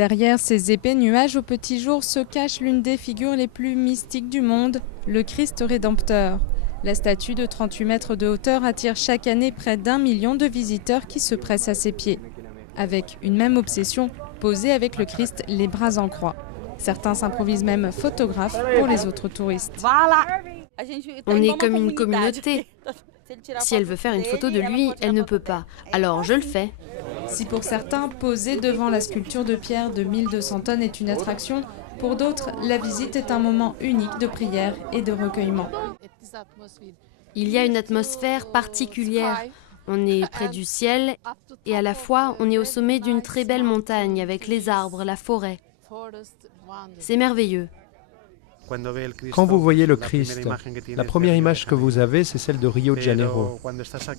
Derrière ces épais nuages au petit jour se cache l'une des figures les plus mystiques du monde, le Christ Rédempteur. La statue de 38 mètres de hauteur attire chaque année près d'1 million de visiteurs qui se pressent à ses pieds. Avec une même obsession, poser avec le Christ les bras en croix. Certains s'improvisent même photographes pour les autres touristes. On est comme une communauté. Si elle veut faire une photo de lui, elle ne peut pas. Alors je le fais. Si pour certains, poser devant la sculpture de pierre de 1200 tonnes est une attraction, pour d'autres, la visite est un moment unique de prière et de recueillement. Il y a une atmosphère particulière. On est près du ciel et à la fois on est au sommet d'une très belle montagne avec les arbres, la forêt. C'est merveilleux. Quand vous voyez le Christ, la première image que vous avez, c'est celle de Rio de Janeiro.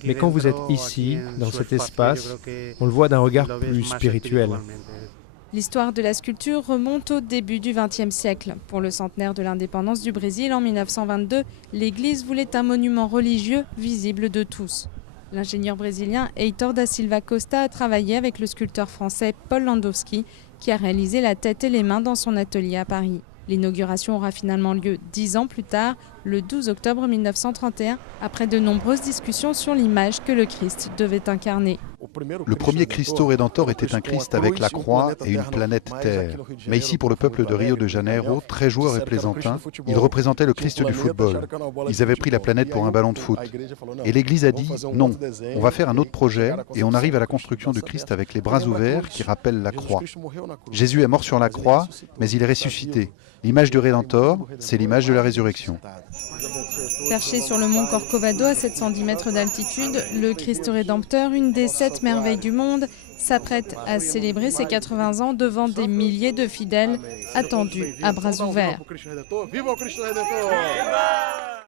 Mais quand vous êtes ici, dans cet espace, on le voit d'un regard plus spirituel. L'histoire de la sculpture remonte au début du XXe siècle. Pour le centenaire de l'indépendance du Brésil en 1922, l'Église voulait un monument religieux visible de tous. L'ingénieur brésilien Heitor da Silva Costa a travaillé avec le sculpteur français Paul Landowski, qui a réalisé la tête et les mains dans son atelier à Paris. L'inauguration aura finalement lieu 10 ans plus tard, le 12 octobre 1931, après de nombreuses discussions sur l'image que le Christ devait incarner. Le premier Cristo Redentor était un Christ avec la croix et une planète Terre. Mais ici, pour le peuple de Rio de Janeiro, très joueur et plaisantin, il représentait le Christ du football. Ils avaient pris la planète pour un ballon de foot. Et l'Église a dit non, on va faire un autre projet et on arrive à la construction du Christ avec les bras ouverts qui rappellent la croix. Jésus est mort sur la croix, mais il est ressuscité. L'image du Rédemptor, c'est l'image de la résurrection. Perché sur le mont Corcovado à 710 mètres d'altitude, le Christ Rédempteur, une des 7 merveilles du monde, s'apprête à célébrer ses 80 ans devant des milliers de fidèles attendus à bras ouverts.